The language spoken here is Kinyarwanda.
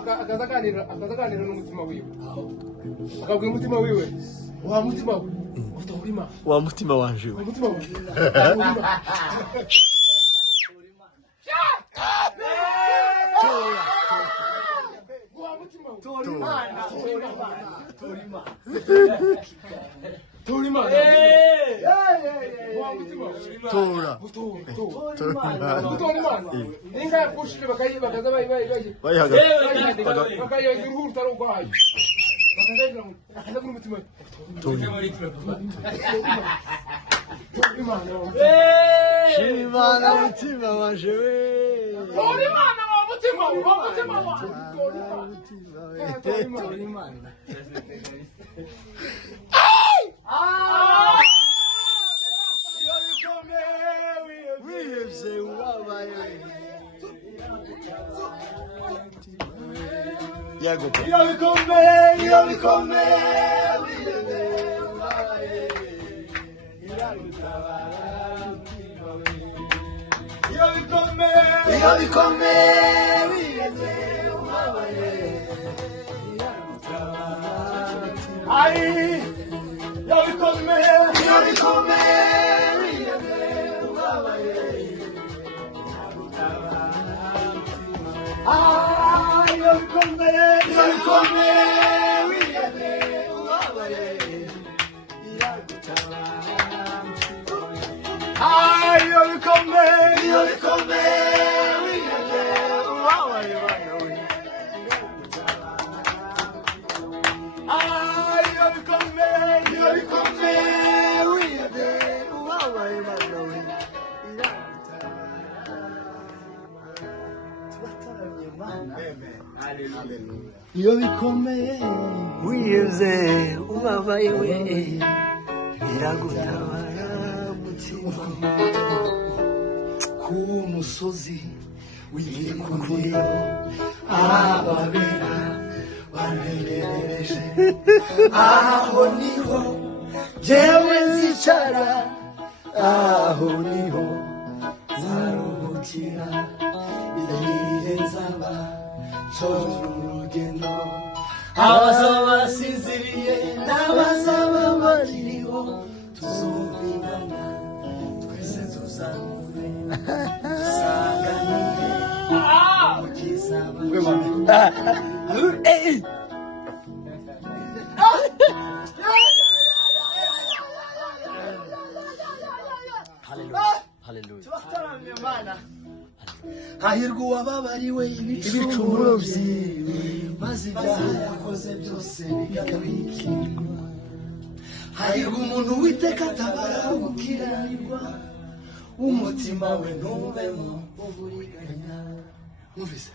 akazaganira n'umutima wiwe akabwira umutima wiwe wa mutima we utahurima wa mutima wanje wa mutima we iyo bikomeye wiyeze ubabaye we biragutabara mutima ku musozi w'igikuniro ababera banerereje aho niho jewe nzicara aho niho zaruhukira igihe nzaba urugendo abazaba basinziriye n'abazaba bakiriho tuzumvikana twese tuzamure dusanganire umukiza hahirwa uwababariwe ibicumuro byiwe maze ibyaha yakoze byose bikabikirwa hahirwa umuntu witeka atabara gukiranirwa umutima we ntubemo uburiganya mwumvise